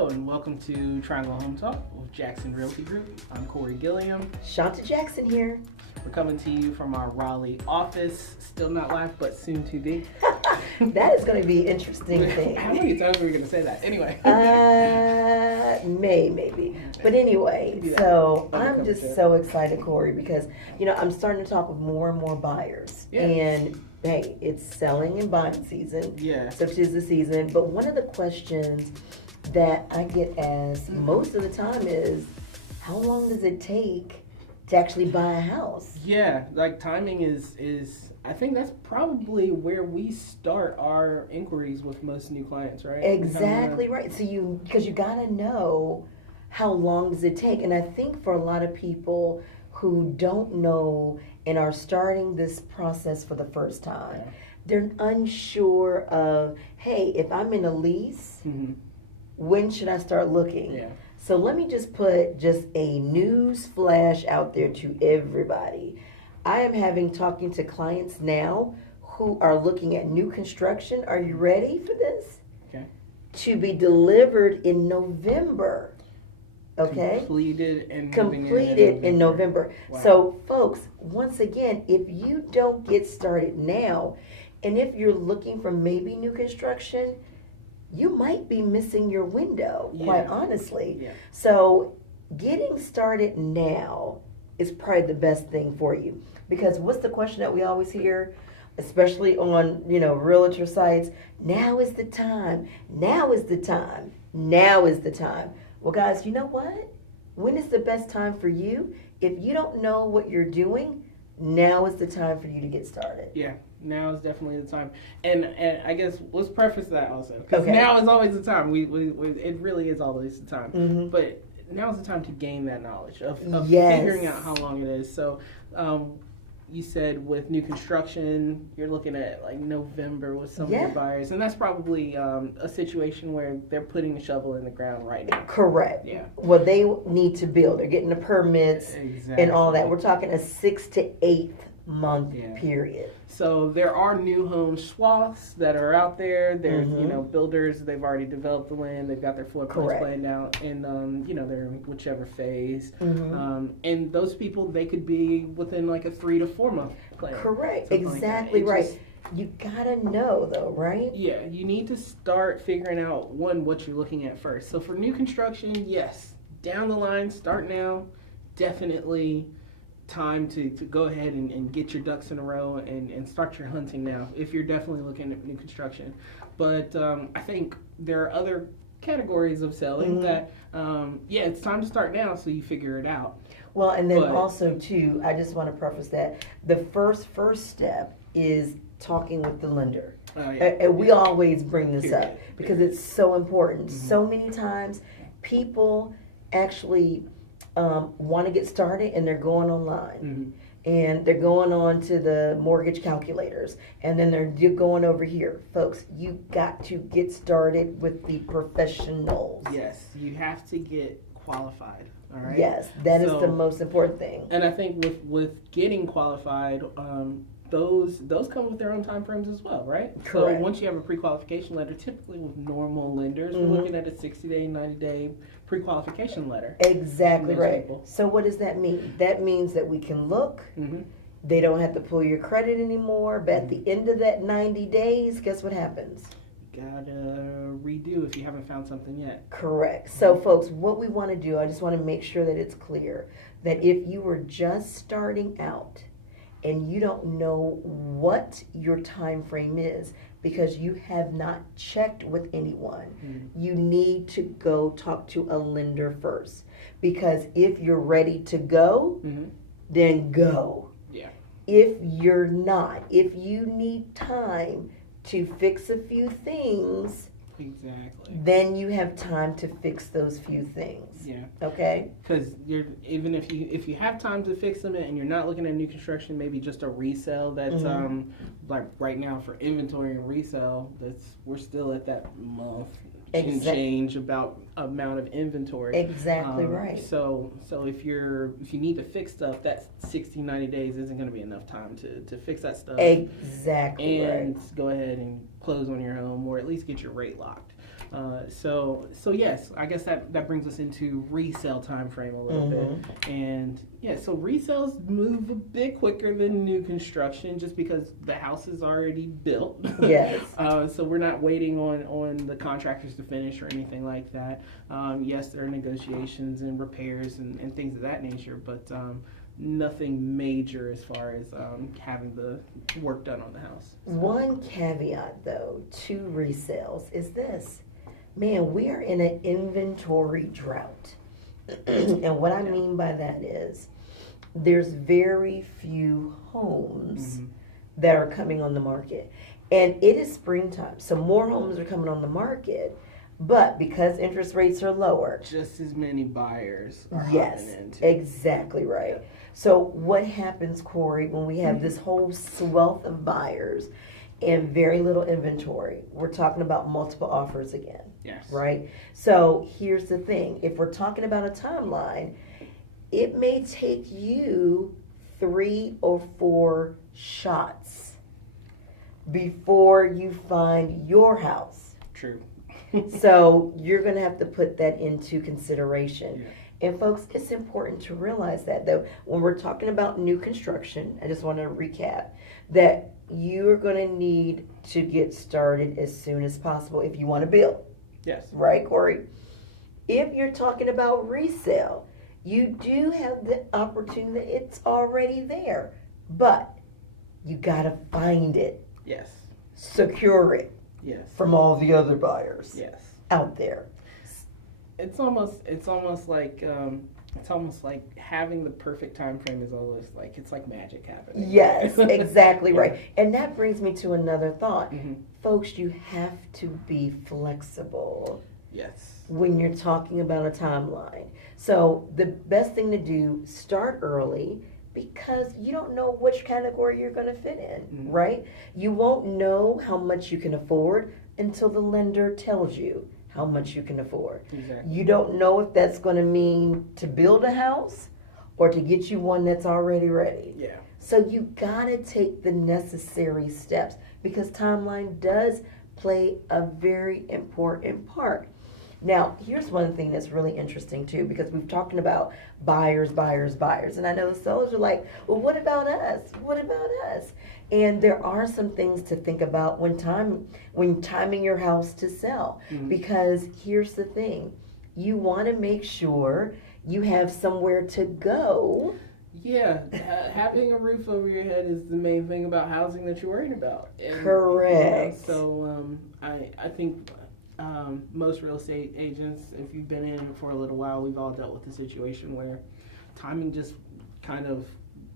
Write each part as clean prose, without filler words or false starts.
Hello and welcome to Triangle Home Talk with Jackson Realty Group. I'm Corey Gilliam. Shanta Jackson here. We're coming to you from our Raleigh office. Still not live, but soon to be. That is going to be an interesting thing. How many times are we going to say that? Anyway. Maybe. But anyway, so I'm just so excited, Corey, because, I'm starting to talk with more and more buyers. Yeah. And, hey, it's selling and buying season. Yeah. So 'tis the season. But one of the questions that I get asked most of the time is, how long does it take to actually buy a house? Yeah, like timing is I think that's probably where we start our inquiries with most new clients, right? Exactly right. So because you got to know how long does it take. And I think for a lot of people who don't know and are starting this process for the first time, they're unsure of, hey, if I'm in a lease, when should I start looking? Yeah. So let me just put just a news flash out there to everybody. I am talking to clients now who are looking at new construction. Are you ready for this? Okay. To be delivered in November. Okay? Completed in November. Wow. So, folks, once again, if you don't get started now, and if you're looking for maybe new construction, you might be missing your window, quite honestly. Yeah. So, getting started now is probably the best thing for you. Because what's the question that we always hear, especially on, realtor sites? Now is the time. Now is the time. Now is the time. Well, guys, you know what? When is the best time for you? If you don't know what you're doing, now is the time for you to get started. Yeah, now is definitely the time. And I guess let's preface that also. Because now is always the time. We it really is always the time. Mm-hmm. But now's the time to gain that knowledge of figuring out how long it is. So you said with new construction, you're looking at like November with some of your buyers. And that's probably a situation where they're putting the shovel in the ground right now. Correct. Yeah. Well, they need to build. They're getting the permits and all that. We're talking a 6 to 8 month period. So there are new home swaths that are out there. There's builders, they've already developed the land, they've got their floor plans planned out, and they're in whichever phase. And those people, they could be within like a 3 to 4 month plan. Correct. Exactly right. You gotta know though, right? Yeah, you need to start figuring out what you're looking at first. So for new construction, yes, down the line, start now, definitely time to go ahead and get your ducks in a row and start your hunting now if you're definitely looking at new construction. But I think there are other categories of selling that it's time to start now so you figure it out. Well, and then also too, I just want to preface that the first step is talking with the lender. And we always bring this up because it's so important. So many times people actually want to get started and they're going online and they're going on to the mortgage calculators and then they're going over here. Folks, you got to get started with the professionals. Yes, you have to get qualified. All right. Yes, that is the most important thing. And I think with getting qualified, those come with their own time frames as well, right? Correct. So once you have a pre-qualification letter, typically with normal lenders, we're looking at a 60-day, 90-day pre-qualification letter. Exactly right. People. So what does that mean? That means that we can look. They don't have to pull your credit anymore. But at the end of that 90 days, guess what happens? Gotta redo if you haven't found something yet. Correct. So folks, what we want to do, I just want to make sure that it's clear that if you were just starting out and you don't know what your time frame is because you have not checked with anyone, you need to go talk to a lender first. Because if you're ready to go, then go. Yeah. If you're not, if you need time to fix a few things, then you have time to fix those few things. Yeah. Okay? Because even if you have time to fix them and you're not looking at new construction, maybe just a resale that's like right now for inventory and resale, we're still at that month and change about amount of inventory. Exactly right. So if you need to fix stuff, that 60, 90 days isn't going to be enough time to fix that stuff. Exactly and go ahead and close on your home or at least get your rate locked. So yes, I guess that brings us into resale time frame a little bit. And yeah, so resales move a bit quicker than new construction just because the house is already built. Yes. So we're not waiting on the contractors to finish or anything like that. Yes, there are negotiations and repairs and things of that nature, but nothing major as far as having the work done on the house. So. One caveat, though, to resales is this. Man, we are in an inventory drought. And what I mean by that is there's very few homes that are coming on the market. And it is springtime, so more homes are coming on the market. But because interest rates are lower, just as many buyers are yes, exactly right. So what happens, Corey, when we have this whole wealth of buyers and very little inventory? We're talking about multiple offers again. Yes. Right? So here's the thing. If we're talking about a timeline, it may take you 3 or 4 shots before you find your house. True. So you're going to have to put that into consideration. Yeah. And folks, it's important to realize that, though, when we're talking about new construction, I just want to recap that you're going to need to get started as soon as possible if you want to build. Yes. Right, Corey? If you're talking about resale, you do have the opportunity, it's already there, but you got to find it. Yes. Secure it. Yes. From all the other buyers. Yes. Out there. It's almost like having the perfect time frame is always like it's like magic happening. Yes, exactly right. And that brings me to another thought. Folks, you have to be flexible. Yes. When you're talking about a timeline. So the best thing to do, start early, because you don't know which category you're going to fit in, right? You won't know how much you can afford until the lender tells you how much you can afford. Exactly. You don't know if that's going to mean to build a house or to get you one that's already ready. Yeah. So you got to take the necessary steps, because timeline does play a very important part. Now, here's one thing that's really interesting too, because we've talked about buyers, and I know the sellers are like, well, what about us? What about us? And there are some things to think about when timing your house to sell, because here's the thing. You want to make sure you have somewhere to go. Yeah, having a roof over your head is the main thing about housing that you're worried about. And, correct. So I think most real estate agents, if you've been in it for a little while, we've all dealt with the situation where timing just kind of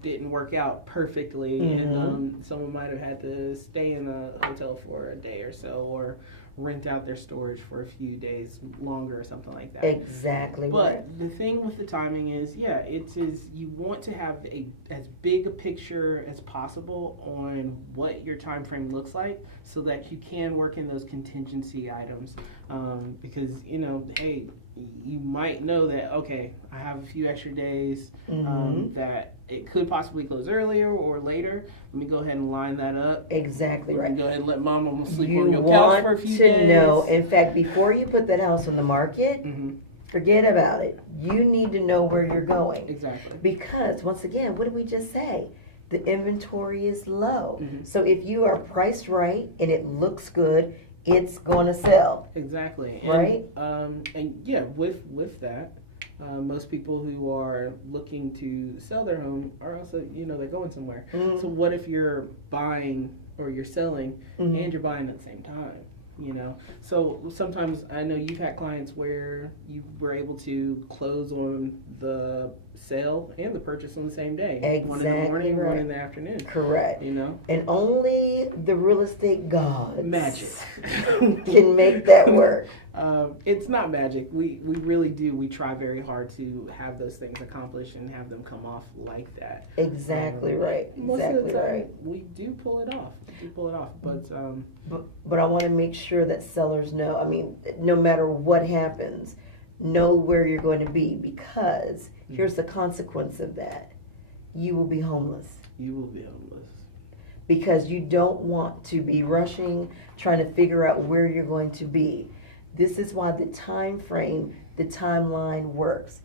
didn't work out perfectly, and someone might have had to stay in a hotel for a day or so, or rent out their storage for a few days longer or something like that. Exactly. But right. The thing with the timing is, you want to have as big a picture as possible on what your time frame looks like, so that you can work in those contingency items, because hey, you might know that, okay, I have a few extra days that it could possibly close earlier or later. Let me go ahead and line that up. Exactly right. Go ahead and let mom almost sleep on your couch for a few days. You want to know, in fact, before you put that house on the market, forget about it. You need to know where you're going. Exactly. Because, once again, what did we just say? The inventory is low. So if you are priced right and it looks good, it's going to sell. Exactly. Right? And yeah, with that, most people who are looking to sell their home are also, they're going somewhere. So what if you're buying or you're selling and you're buying at the same time? So sometimes I know you've had clients where you were able to close on the sale and the purchase on the same day. Exactly. One in the morning, right. one in the afternoon. Correct. And only the real estate gods magic can make that work. It's not magic. We really do. We try very hard to have those things accomplished and have them come off like that. Exactly right. Most exactly of the time, right. we do pull it off. But I want to make sure that sellers know. I mean, no matter what happens, know where you're going to be, because here's the consequence of that: you will be homeless. You will be homeless. Because you don't want to be rushing, trying to figure out where you're going to be. This is why the time frame, the timeline works.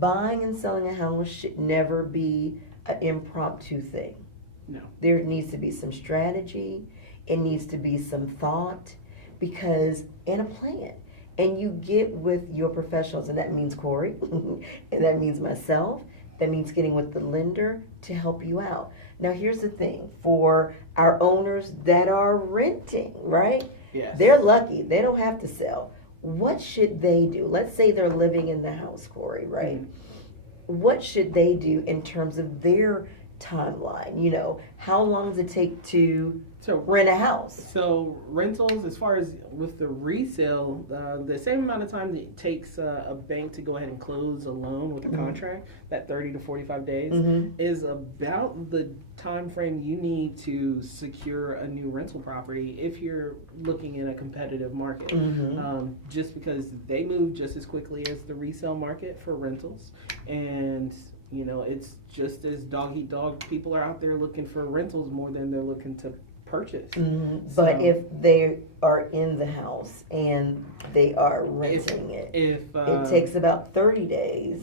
Buying and selling a house should never be an impromptu thing. No. There needs to be some strategy. It needs to be some thought, and a plan. And you get with your professionals, and that means Corey, and that means myself. That means getting with the lender to help you out. Now, here's the thing. For our owners that are renting, right? Yes. They're lucky. They don't have to sell. What should they do? Let's say they're living in the house, Corey, right? What should they do in terms of their timeline? You know, how long does it take to rent a house? So rentals, as far as with the resale, the same amount of time that it takes a bank to go ahead and close a loan with a contract, that 30 to 45 days, is about the time frame you need to secure a new rental property if you're looking in a competitive market. Just because they move just as quickly as the resale market for rentals, and you know, it's just as dog eat dog. People are out there looking for rentals more than they're looking to purchase. But if they are in the house and they are renting it takes about 30 days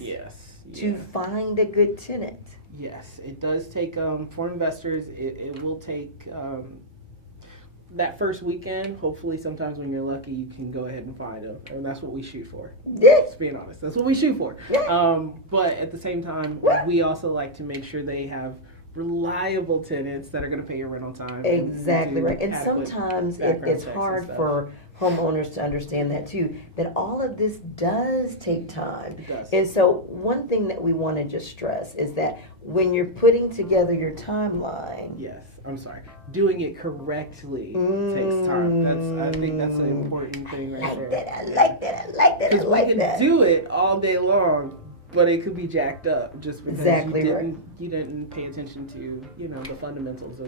to find a good tenant. Yes, it does take, for investors, it will take that first weekend. Hopefully sometimes when you're lucky you can go ahead and find them, and that's what we shoot for. Just being honest, that's what we shoot for. But at the same time, we also like to make sure they have reliable tenants that are going to pay your rent on time. Exactly right. And sometimes it's hard for homeowners to understand that too, that all of this does take time. It does. And so one thing that we want to just stress is that when you're putting together your timeline, doing it correctly takes time. I think that's an important thing right there. I like that. Because we can do it all day long, but it could be jacked up just because you didn't pay attention to, you know, the fundamentals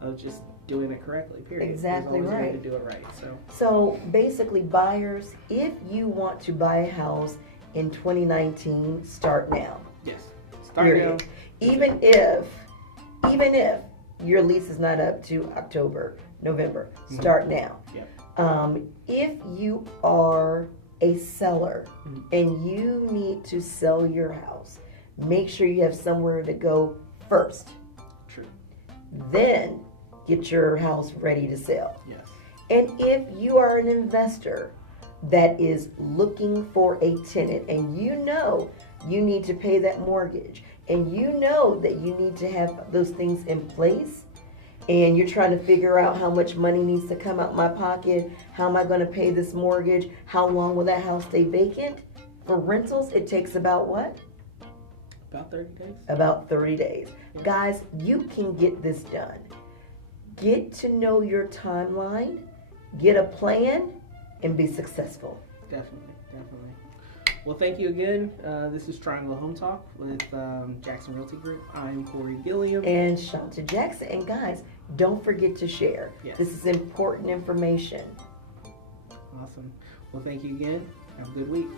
of just doing it correctly, period. Exactly right. There's always a way to do it right. So basically, buyers, if you want to buy a house in 2019, start now. Yes. Start now. Even if your lease is not up to October, November, start now. If you are a seller and you need to sell your house, make sure you have somewhere to go first. True. Then get your house ready to sell. Yes. And if you are an investor that is looking for a tenant and you know you need to pay that mortgage and you know that you need to have those things in place, and you're trying to figure out how much money needs to come out my pocket, how am I going to pay this mortgage, how long will that house stay vacant? For rentals, it takes about what? About 30 days. About 30 days. Yeah. Guys, you can get this done. Get to know your timeline, get a plan, and be successful. Definitely. Well, thank you again. This is Triangle Home Talk with Jackson Realty Group. I'm Corey Gilliam. And Shanta Jackson. And guys, don't forget to share. Yes. This is important information. Awesome. Well, thank you again. Have a good week.